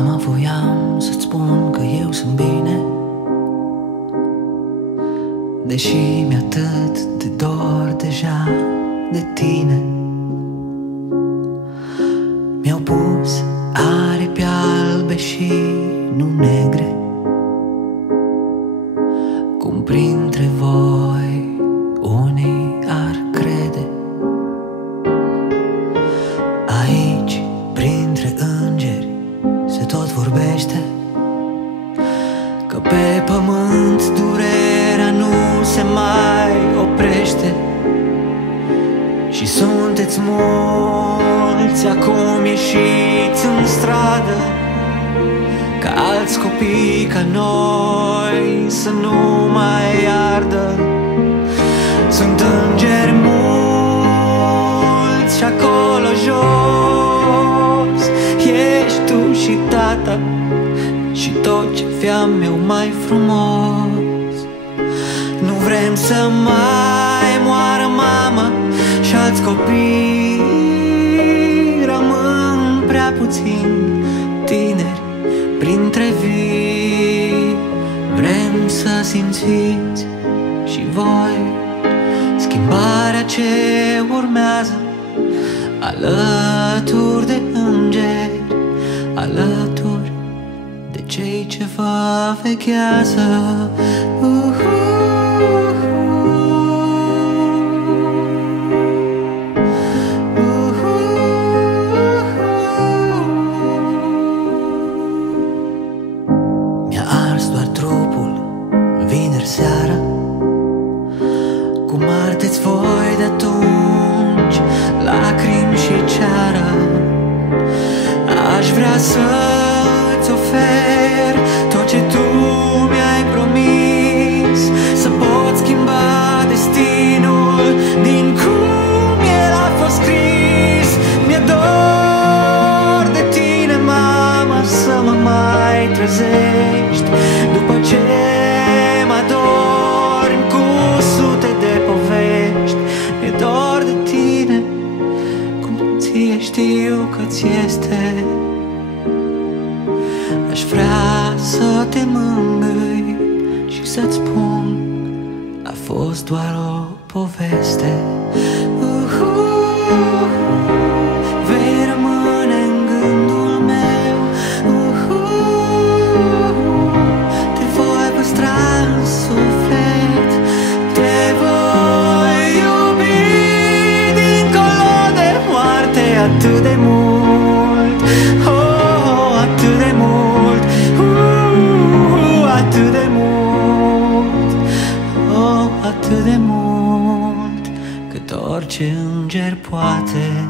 Mama, voiam să-ți spun că eu sunt bine, deși mi-e atât de dor deja de tine. Mi-au pus aripi albe și nu negre, cum printre voi unii ar crede. Aici, printre îngeri, se tot vorbește că pe pământ durerea nu se mai oprește. Și sunteți mulți acum ieșiți în stradă, ca alți copii ca noi să nu mai ardă. Sunt îngeri mulți și acolo jos ești tu și tata și tot ce aveam eu mai frumos. Nu vrem să mai moară mama și alți copii rămân prea puțini tineri printre vii. Vrem să simțiți și voi schimbarea ce urmează, alături de îngeri, alături de cei ce vă veghează. Mi-a ars doar trupul vineri seara, cum ardeți voi de atunci, lacrimi și ceară. Aș vrea să-ți ofer tot ce tu mi-ai promis, să pot schimba destinul din cum el a fost scris. Mi-e dor de tine, mama, să mă mai trezești după ce mă adormi cu sute de povești. Mi-e dor de tine cum ție știu că ți este. Aș vrea să te mângâi și să-ți spun, a fost doar o poveste. Vei rămâne în gândul meu. Te voi păstra în suflet, te voi iubi dincolo de moarte atât de mult. Atât de mult, atât de mult, atât de mult, cât orice înger poate.